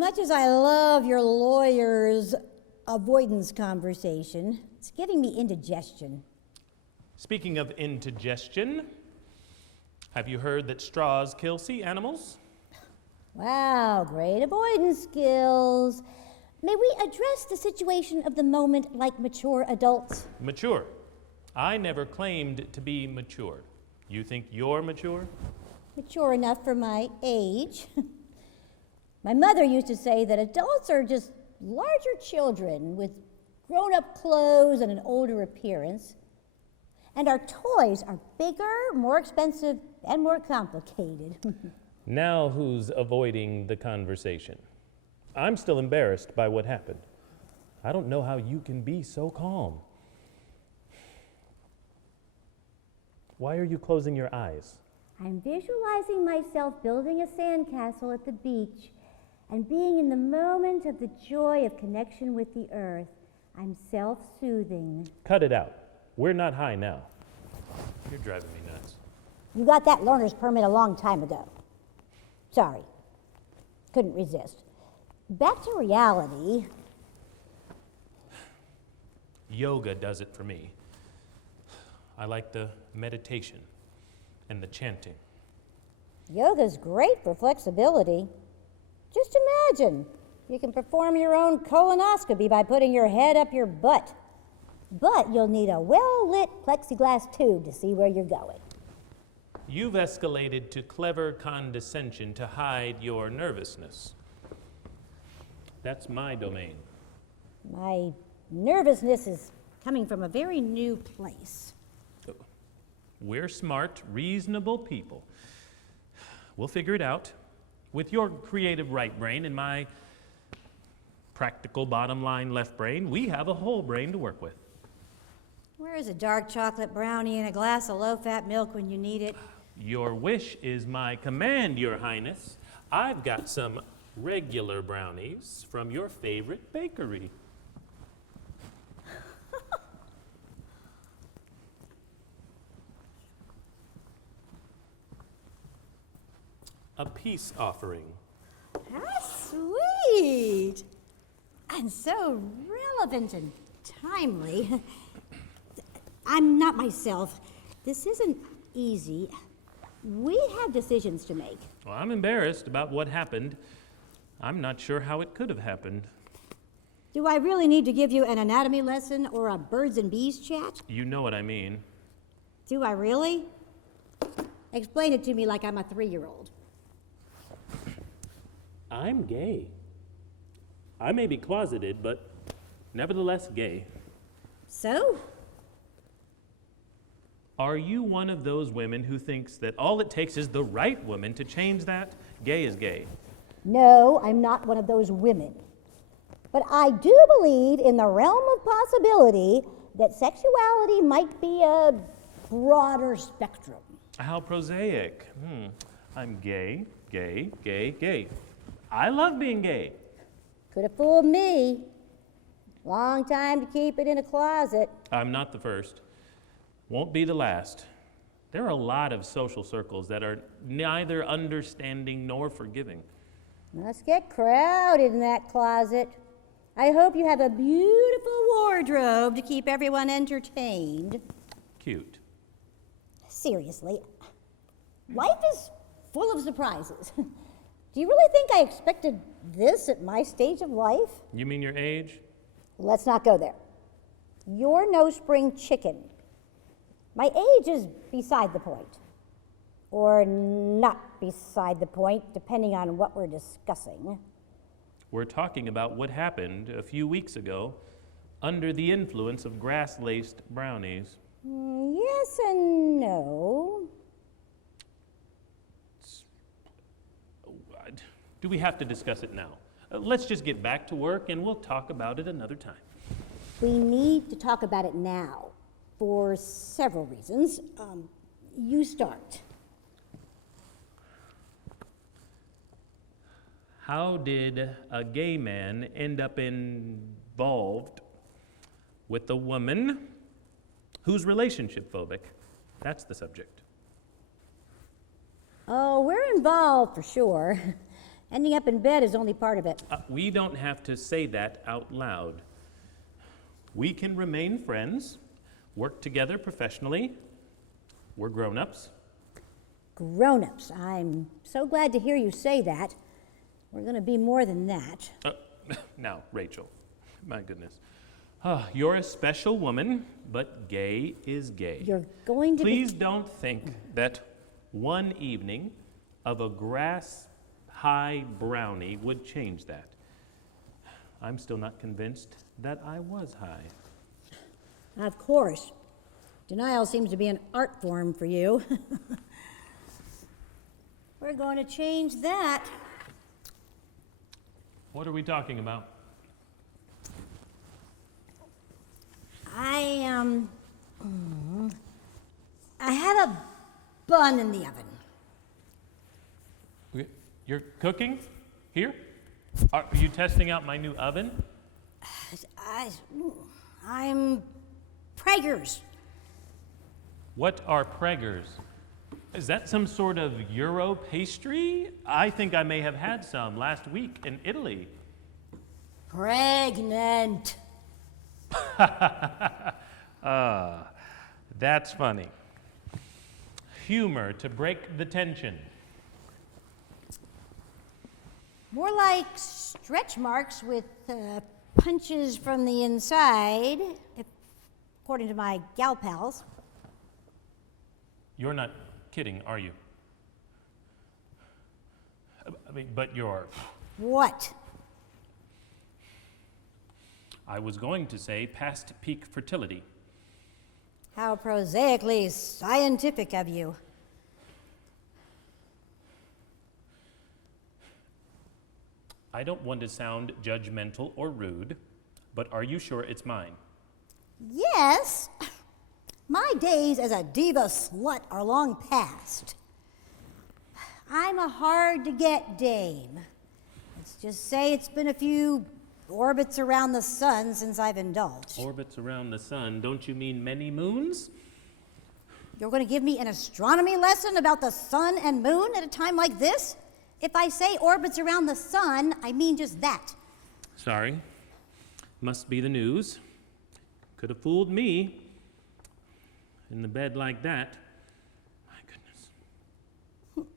much as I love your lawyer's avoidance conversation, it's giving me indigestion. Speaking of indigestion, have you heard that straws kill sea animals? Wow, great avoidance skills. May we address the situation of the moment like mature adults? Mature. I never claimed to be mature. You think you're mature? Mature enough for my age. My mother used to say that adults are just larger children with grown-up clothes and an older appearance. And our toys are bigger, more expensive, and more complicated. Now who's avoiding the conversation? I'm still embarrassed by what happened. I don't know how you can be so calm. Why are you closing your eyes? I'm visualizing myself building a sandcastle at the beach and being in the moment of the joy of connection with the earth. I'm self-soothing. Cut it out. We're not high now. You're driving me nuts. You got that learner's permit a long time ago. Sorry. Couldn't resist. Back to reality. Yoga does it for me. I like the meditation and the chanting. Yoga's great for flexibility. Just imagine, you can perform your own colonoscopy by putting your head up your butt. But you'll need a well-lit plexiglass tube to see where you're going. You've escalated to clever condescension to hide your nervousness. That's my domain. My nervousness is coming from a very new place. We're smart, reasonable people. We'll figure it out. With your creative right brain and my practical bottom line left brain, we have a whole brain to work with. Where is a dark chocolate brownie and a glass of low-fat milk when you need it? Your wish is my command, Your Highness. I've got some regular brownies from your favorite bakery. A peace offering. How sweet! And so relevant and timely. I'm not myself. This isn't easy. We have decisions to make. Well, I'm embarrassed about what happened. I'm not sure how it could have happened. Do I really need to give you an anatomy lesson or a birds and bees chat? You know what I mean. Do I really? Explain it to me like I'm a 3-year-old. I'm gay. I may be closeted, but nevertheless gay. So? Are you one of those women who thinks that all it takes is the right woman to change that? Gay is gay. No, I'm not one of those women. But I do believe in the realm of possibility that sexuality might be a broader spectrum. How prosaic. I'm gay, gay, gay, gay. I love being gay. Could have fooled me. Long time to keep it in a closet. I'm not the first. Won't be the last. There are a lot of social circles that are neither understanding nor forgiving. Must get crowded in that closet. I hope you have a beautiful wardrobe to keep everyone entertained. Cute. Seriously, life is full of surprises. Do you really think I expected this at my stage of life? You mean your age? Let's not go there. You're no spring chicken. My age is beside the point. Or not beside the point, depending on what we're discussing. We're talking about what happened a few weeks ago under the influence of grass-laced brownies. Yes and no. Do we have to discuss it now? Let's just get back to work and we'll talk about it another time. We need to talk about it now for several reasons. You start. How did a gay man end up involved with a woman who's relationship phobic? That's the subject. Oh, we're involved for sure. Ending up in bed is only part of it. We don't have to say that out loud. We can remain friends, work together professionally. We're grown-ups. Grown-ups. I'm so glad to hear you say that. We're going to be more than that. Now, Rachel, my goodness. You're a special woman, but gay is gay. You're going to Please don't think that one evening of a grass-high brownie would change that. I'm still not convinced that I was high. Of course. Denial seems to be an art form for you. We're going to change that. What are we talking about? I had a bun in the oven. You're cooking here? Are you testing out my new oven? I'm Prager's. What are preggers? Is that some sort of Euro pastry? I think I may have had some last week in Italy. Pregnant. That's funny. Humor to break the tension. More like stretch marks with punches from the inside, according to my gal pals. You're not kidding, are you? I mean, but you're... What? I was going to say past peak fertility. How prosaically scientific of you. I don't want to sound judgmental or rude, but are you sure it's mine? Yes. My days as a diva slut are long past. I'm a hard-to-get dame. Let's just say it's been a few orbits around the sun since I've indulged. Orbits around the sun, don't you mean many moons? You're going to give me an astronomy lesson about the sun and moon at a time like this? If I say orbits around the sun, I mean just that. Sorry. Must be the news. Could have fooled me. In the bed like that. My goodness.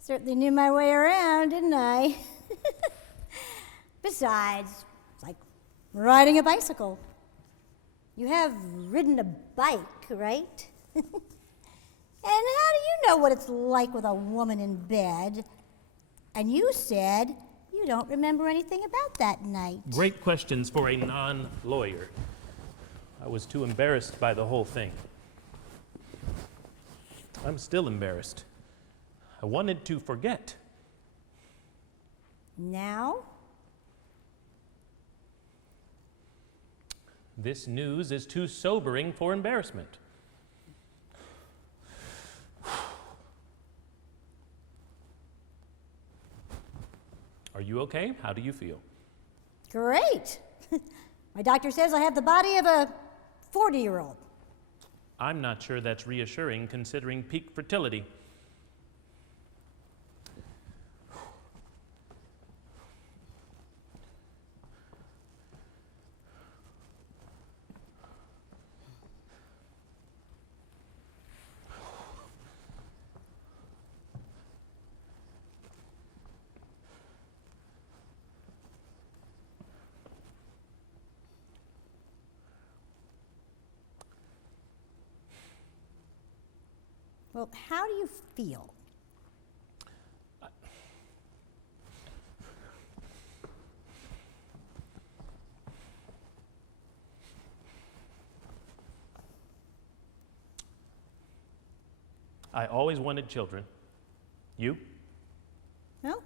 Certainly knew my way around, didn't I? Besides, it's like riding a bicycle. You have ridden a bike, right? And how do you know what it's like with a woman in bed? And you said you don't remember anything about that night. Great questions for a non-lawyer. I was too embarrassed by the whole thing. I'm still embarrassed. I wanted to forget. Now? This news is too sobering for embarrassment. Are you okay? How do you feel? Great. My doctor says I have the body of a 40-year-old. I'm not sure that's reassuring considering peak fertility. Well, how do you feel? I always wanted children. You? Well,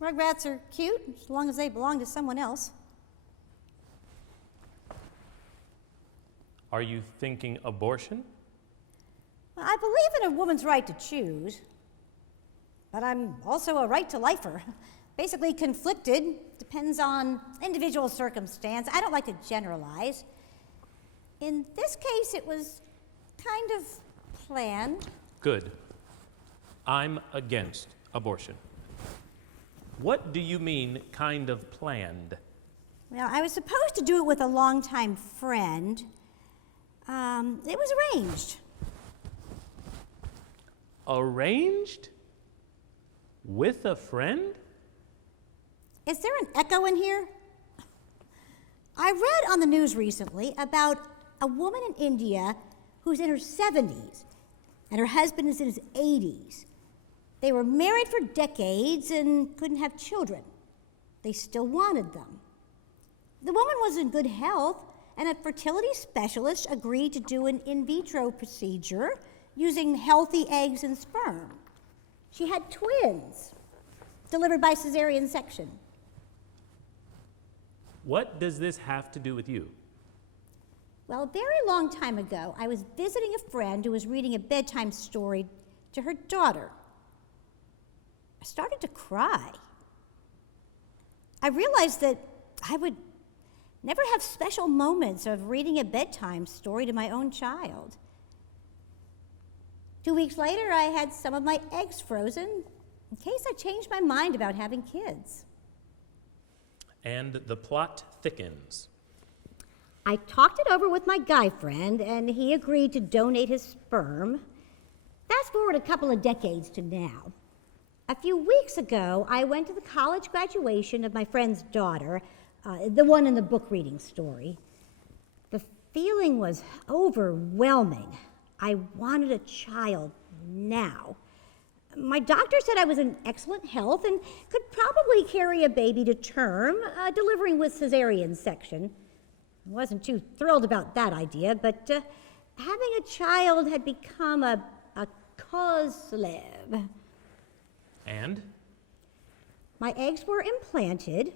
rugrats are cute as long as they belong to someone else. Are you thinking abortion? Well, I believe in a woman's right to choose, but I'm also a right to lifer. Basically conflicted, depends on individual circumstance. I don't like to generalize. In this case, it was kind of planned. Good. I'm against abortion. What do you mean, kind of planned? Well, I was supposed to do it with a longtime friend. It was arranged. Arranged? With a friend? Is there an echo in here? I read on the news recently about a woman in India who's in her 70s, and her husband is in his 80s. They were married for decades and couldn't have children. They still wanted them. The woman was in good health, and a fertility specialist agreed to do an in vitro procedure using healthy eggs and sperm. She had twins, delivered by cesarean section. What does this have to do with you? Well, a very long time ago, I was visiting a friend who was reading a bedtime story to her daughter. I started to cry. I realized that I would never have special moments of reading a bedtime story to my own child. 2 weeks later, I had some of my eggs frozen in case I changed my mind about having kids. And the plot thickens. I talked it over with my guy friend, and he agreed to donate his sperm. Fast forward a couple of decades to now. A few weeks ago, I went to the college graduation of my friend's daughter, the one in the book reading story. The feeling was overwhelming. I wanted a child now. My doctor said I was in excellent health and could probably carry a baby to term, delivering with cesarean section. I wasn't too thrilled about that idea, but having a child had become a cause célèbre. And? My eggs were implanted.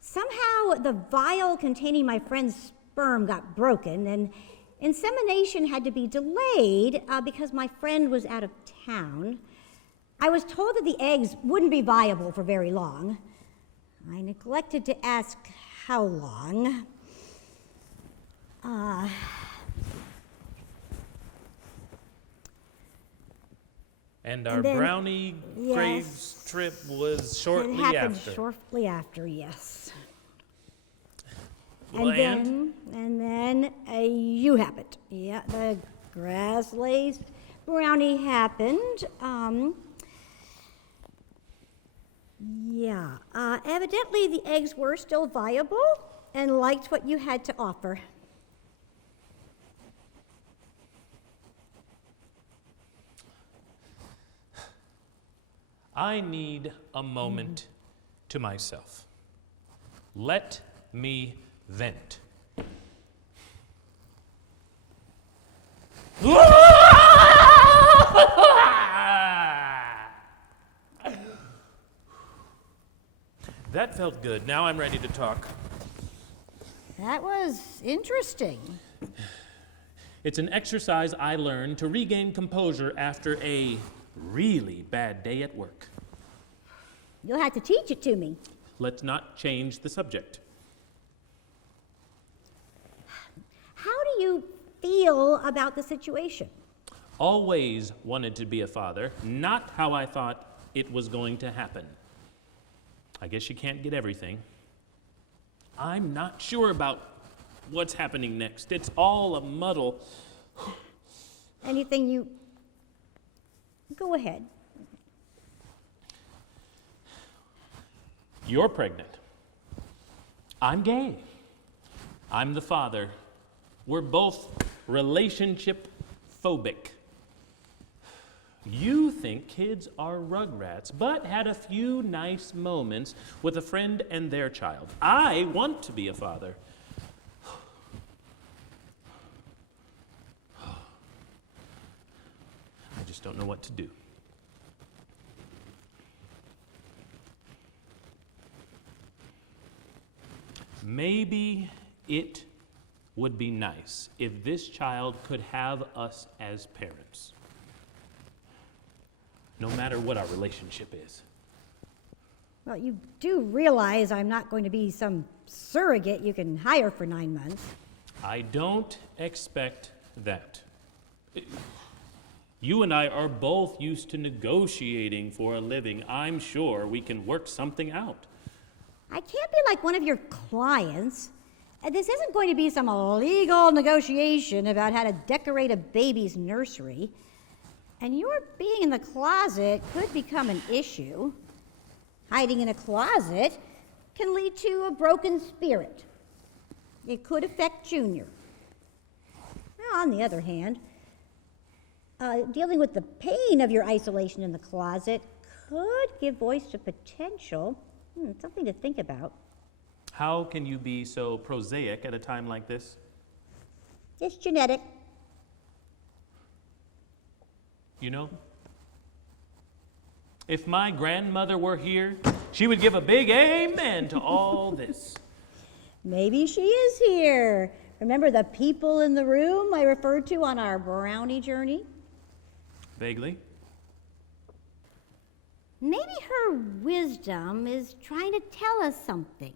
Somehow the vial containing my friend's sperm got broken, and insemination had to be delayed because my friend was out of town. I was told that the eggs wouldn't be viable for very long. I neglected to ask how long. And our then- brownie yes, Graves trip was shortly it happened after. shortly after, yes. Well, And then you happened. Yeah, the grass-laced brownie happened. Evidently the eggs were still viable and liked what you had to offer. I need a moment to myself. Let me vent. That felt good. Now I'm ready to talk. That was interesting. It's an exercise I learned to regain composure after a really bad day at work. You'll have to teach it to me. Let's not change the subject. How do you feel about the situation? Always wanted to be a father, not how I thought it was going to happen. I guess you can't get everything. I'm not sure about what's happening next. It's all a muddle. Anything you... Go ahead. You're pregnant. I'm gay. I'm the father. We're both relationship phobic. You think kids are rugrats, but had a few nice moments with a friend and their child. I want to be a father. I just don't know what to do. Maybe it would be nice if this child could have us as parents, no matter what our relationship is. Well, you do realize I'm not going to be some surrogate you can hire for 9 months. I don't expect that. You and I are both used to negotiating for a living. I'm sure we can work something out. I can't be like one of your clients. This isn't going to be some illegal negotiation about how to decorate a baby's nursery. And your being in the closet could become an issue. Hiding in a closet can lead to a broken spirit. It could affect Junior. Now, on the other hand, dealing with the pain of your isolation in the closet could give voice to potential. Something to think about. How can you be so prosaic at a time like this? It's genetic. You know, if my grandmother were here, she would give a big amen to all this. Maybe she is here. Remember the people in the room I referred to on our brownie journey? Vaguely. Maybe her wisdom is trying to tell us something.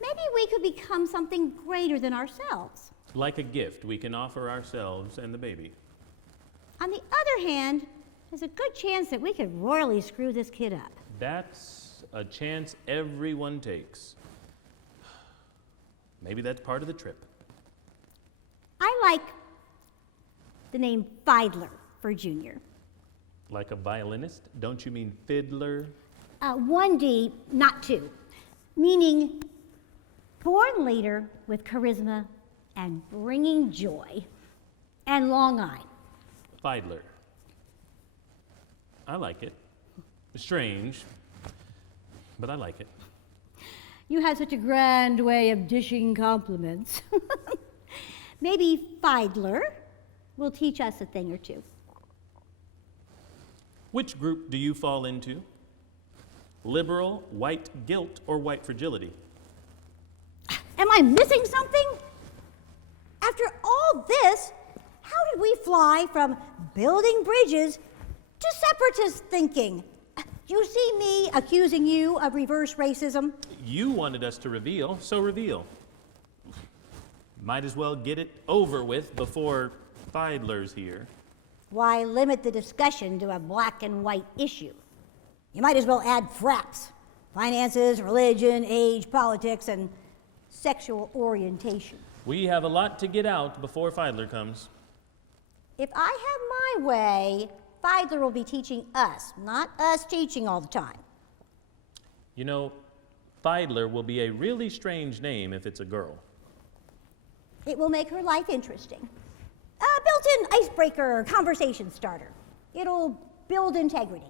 Maybe we could become something greater than ourselves. Like a gift we can offer ourselves and the baby. On the other hand, there's a good chance that we could royally screw this kid up. That's a chance everyone takes. Maybe that's part of the trip. I like the name Fiddler for Junior. Like a violinist? Don't you mean fiddler? 1D, not 2. Meaning, born leader with charisma and bringing joy and long eye. Fiddler. I like it. Strange, but I like it. You have such a grand way of dishing compliments. Maybe Fiddler will teach us a thing or two. Which group do you fall into? Liberal, white guilt, or white fragility? Am I missing something? After all this, how did we fly from building bridges to separatist thinking? You see me accusing you of reverse racism? You wanted us to reveal, so reveal. Might as well get it over with before Fiddler's here. Why limit the discussion to a black and white issue? You might as well add fraps: finances, religion, age, politics, and sexual orientation. We have a lot to get out before Fiddler comes. If I have my way, Fiddler will be teaching us, not us teaching all the time. You know, Fiddler will be a really strange name if it's a girl. It will make her life interesting. A built-in icebreaker, conversation starter. It'll build integrity.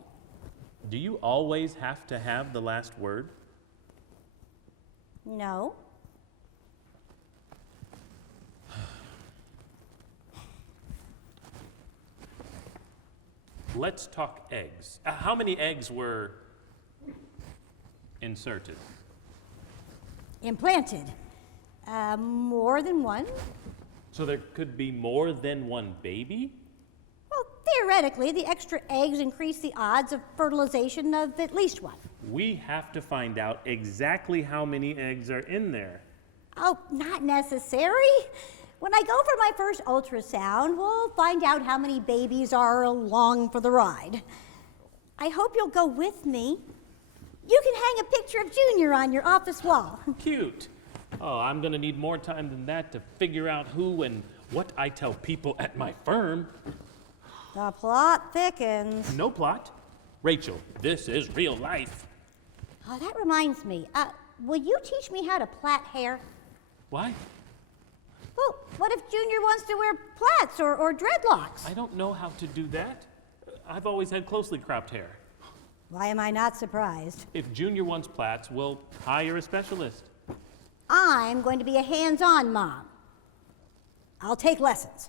Do you always have to have the last word? No. Let's talk eggs. How many eggs were inserted? Implanted. More than one. So there could be more than one baby? Well, theoretically, the extra eggs increase the odds of fertilization of at least one. We have to find out exactly how many eggs are in there. Oh, not necessary. When I go for my first ultrasound, we'll find out how many babies are along for the ride. I hope you'll go with me. You can hang a picture of Junior on your office wall. Cute. Oh, I'm going to need more time than that to figure out who and what I tell people at my firm. The plot thickens. No plot. Rachel, this is real life. Oh, that reminds me. Will you teach me how to plait hair? Why? Well, what if Junior wants to wear plaits or dreadlocks? I don't know how to do that. I've always had closely cropped hair. Why am I not surprised? If Junior wants plaits, we'll hire a specialist. I'm going to be a hands-on mom. I'll take lessons.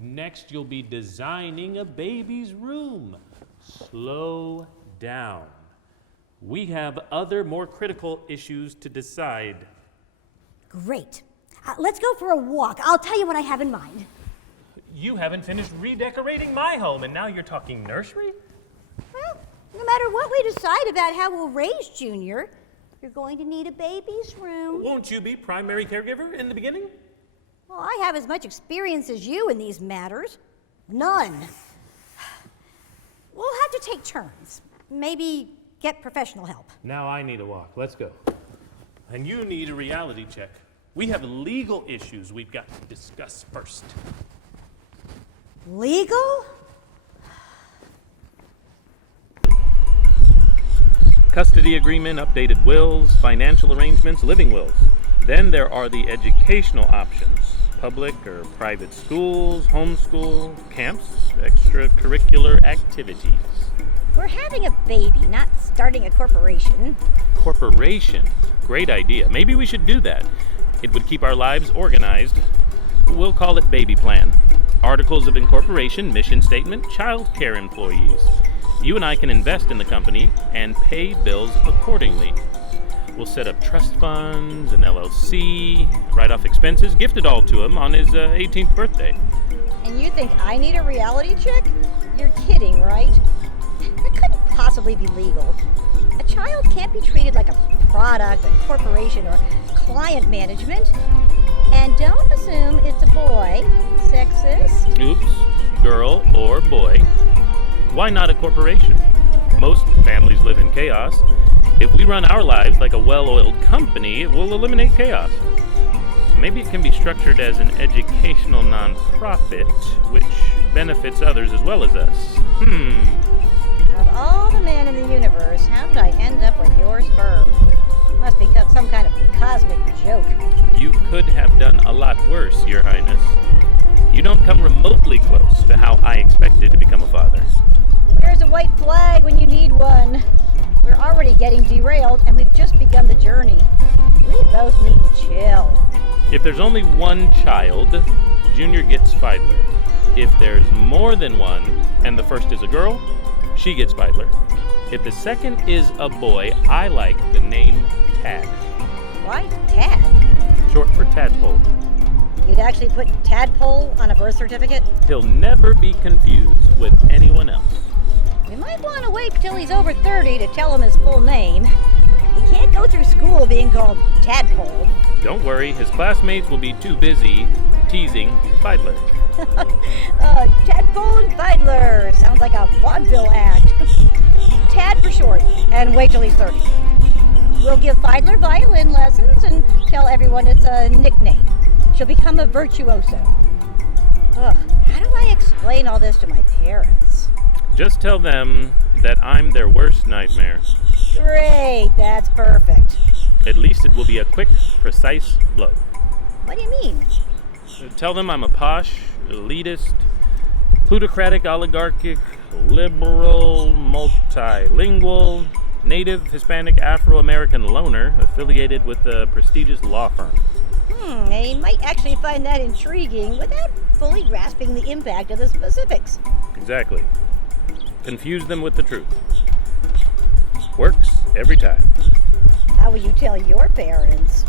Next, you'll be designing a baby's room. Slow down. We have other, more critical issues to decide. Great. Let's go for a walk. I'll tell you what I have in mind. You haven't finished redecorating my home, and now you're talking nursery? Well, no matter what we decide about how we'll raise Junior, you're going to need a baby's room. Won't you be primary caregiver in the beginning? Well, I have as much experience as you in these matters. None. We'll have to take turns. Maybe get professional help. Now I need a walk. Let's go. And you need a reality check. We have legal issues we've got to discuss first. Legal? Custody agreement, updated wills, financial arrangements, living wills. Then there are the educational options. Public or private schools, homeschool, camps, extracurricular activities. We're having a baby, not starting a corporation. Corporation? Great idea. Maybe we should do that. It would keep our lives organized. We'll call it Baby Plan. Articles of incorporation, mission statement, child care employees. You and I can invest in the company and pay bills accordingly. We'll set up trust funds, an LLC, write off expenses, gift it all to him on his 18th birthday. And you think I need a reality check? You're kidding, right? That couldn't possibly be legal. A child can't be treated like a product, a corporation, or client management. And don't assume it's a boy. Sexist. Oops, girl or boy. Why not a corporation? Most families live in chaos. If we run our lives like a well-oiled company, it will eliminate chaos. Maybe it can be structured as an educational nonprofit, which benefits others as well as us. Of all the men in the universe, how did I end up with your sperm? Must be some kind of cosmic joke. You could have done a lot worse, Your Highness. You don't come remotely close to how I expected to become a father. Where's a white flag when you need one? We're already getting derailed, and we've just begun the journey. We both need to chill. If there's only one child, Junior gets Fiedler. If there's more than one, and the first is a girl, she gets Fiedler. If the second is a boy, I like the name Tad. Why Tad? Short for tadpole. You'd actually put tadpole on a birth certificate? He'll never be confused with anyone else. We might want to wait till he's over 30 to tell him his full name. He can't go through school being called Tadpole. Don't worry, his classmates will be too busy teasing Fiedler. Tadpole and Fiedler. Sounds like a vaudeville act. Tad for short, and wait till he's 30. We'll give Fiedler violin lessons and tell everyone it's a nickname. She'll become a virtuoso. How do I explain all this to my parents? Just tell them that I'm their worst nightmare. Great, that's perfect. At least it will be a quick, precise blow. What do you mean? Tell them I'm a posh, elitist, plutocratic, oligarchic, liberal, multilingual, native, Hispanic, Afro-American loner affiliated with a prestigious law firm. They might actually find that intriguing without fully grasping the impact of the specifics. Exactly. Confuse them with the truth. Works every time. How will you tell your parents?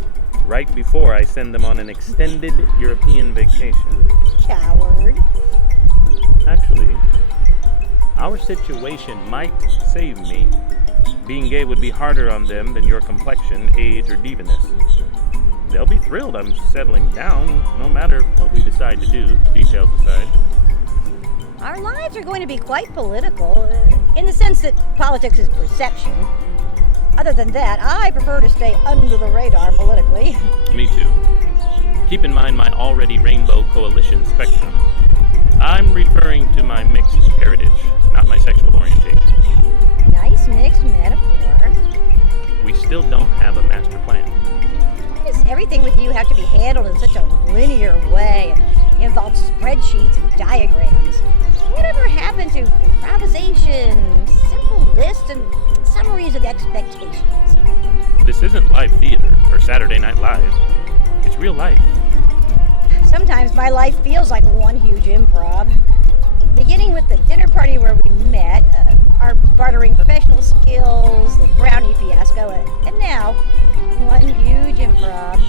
Right before I send them on an extended European vacation. Coward. Actually, our situation might save me. Being gay would be harder on them than your complexion, age, or divaness. They'll be thrilled I'm settling down, no matter what we decide to do, details aside. Our lives are going to be quite political, in the sense that politics is perception. Other than that, I prefer to stay under the radar politically. Me too. Keep in mind my already rainbow coalition spectrum. I'm referring to my mixed heritage, not my sexual orientation. Nice mixed metaphor. We still don't have a master plan. Why does everything with you have to be handled in such a linear way and involve spreadsheets and diagrams? Whatever happened to improvisation, simple lists, and summaries of expectations? This isn't live theater or Saturday Night Live. It's real life. Sometimes my life feels like one huge improv. Beginning with the dinner party where we met, our bartering professional skills, the brownie fiasco, and now, one huge improv.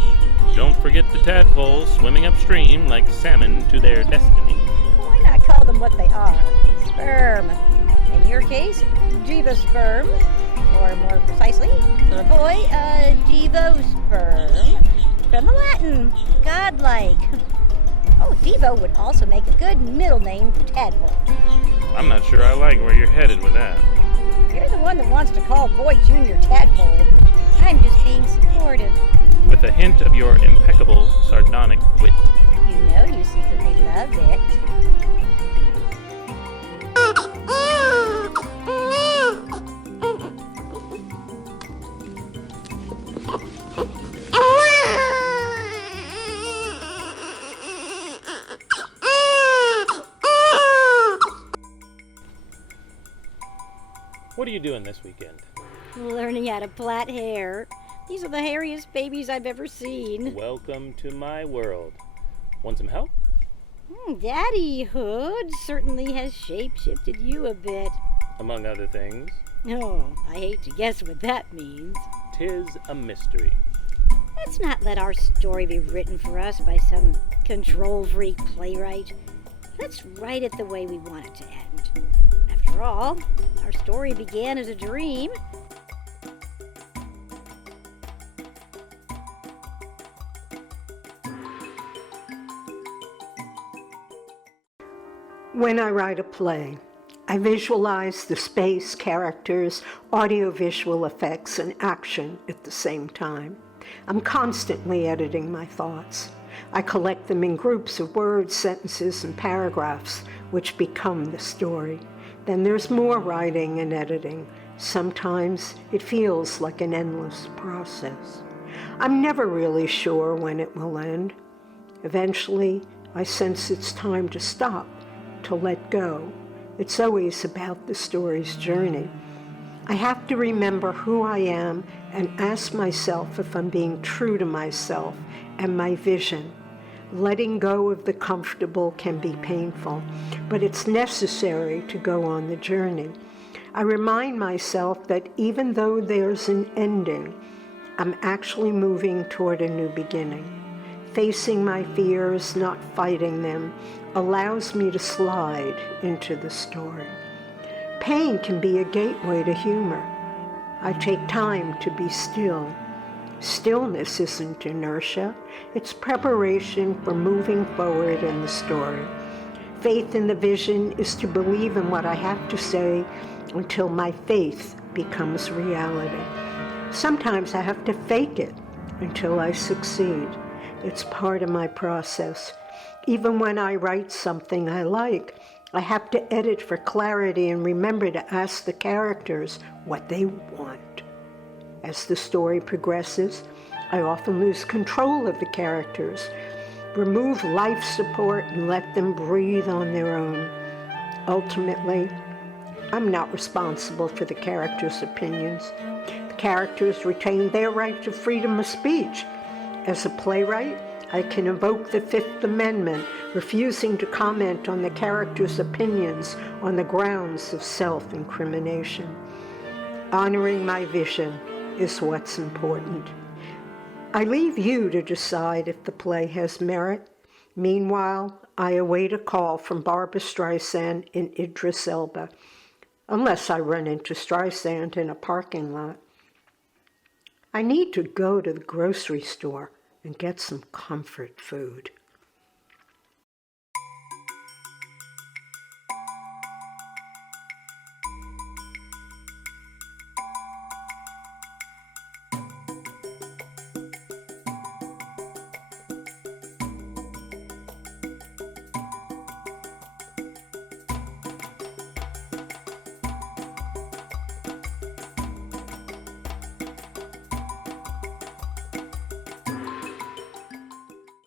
Don't forget the tadpoles swimming upstream like salmon to their destiny. Why not call them what they are? Sperm. In your case, divosperm. Or more precisely, for a boy, divosperm. From the Latin, godlike. Oh, Devo would also make a good middle name for Tadpole. I'm not sure I like where you're headed with that. You're the one that wants to call Boy Jr. Tadpole. I'm just being supportive. With a hint of your impeccable sardonic wit. You know you secretly love it. What are you doing this weekend? Learning how to plait hair. These are the hairiest babies I've ever seen. Welcome to my world. Want some help? Daddyhood certainly has shape-shifted you a bit. Among other things. Oh, I hate to guess what that means. 'Tis a mystery. Let's not let our story be written for us by some control-freak playwright. Let's write it the way we want it to end. After all, our story began as a dream. When I write a play, I visualize the space, characters, audiovisual effects, and action at the same time. I'm constantly editing my thoughts. I collect them in groups of words, sentences, and paragraphs, which become the story. Then there's more writing and editing. Sometimes it feels like an endless process. I'm never really sure when it will end. Eventually, I sense it's time to stop, to let go. It's always about the story's journey. I have to remember who I am and ask myself if I'm being true to myself and my vision. Letting go of the comfortable can be painful, but it's necessary to go on the journey. I remind myself that even though there's an ending, I'm actually moving toward a new beginning. Facing my fears, not fighting them, allows me to slide into the story. Pain can be a gateway to humor. I take time to be still. Stillness isn't inertia, it's preparation for moving forward in the story. Faith in the vision is to believe in what I have to say until my faith becomes reality. Sometimes I have to fake it until I succeed. It's part of my process. Even when I write something I like, I have to edit for clarity and remember to ask the characters what they want. As the story progresses, I often lose control of the characters, remove life support and let them breathe on their own. Ultimately, I'm not responsible for the characters' opinions. The characters retain their right to freedom of speech. As a playwright, I can invoke the Fifth Amendment, refusing to comment on the characters' opinions on the grounds of self-incrimination. Honoring my vision is what's important. I leave you to decide if the play has merit. Meanwhile, I await a call from Barbra Streisand in Idris Elba, unless I run into Streisand in a parking lot. I need to go to the grocery store and get some comfort food.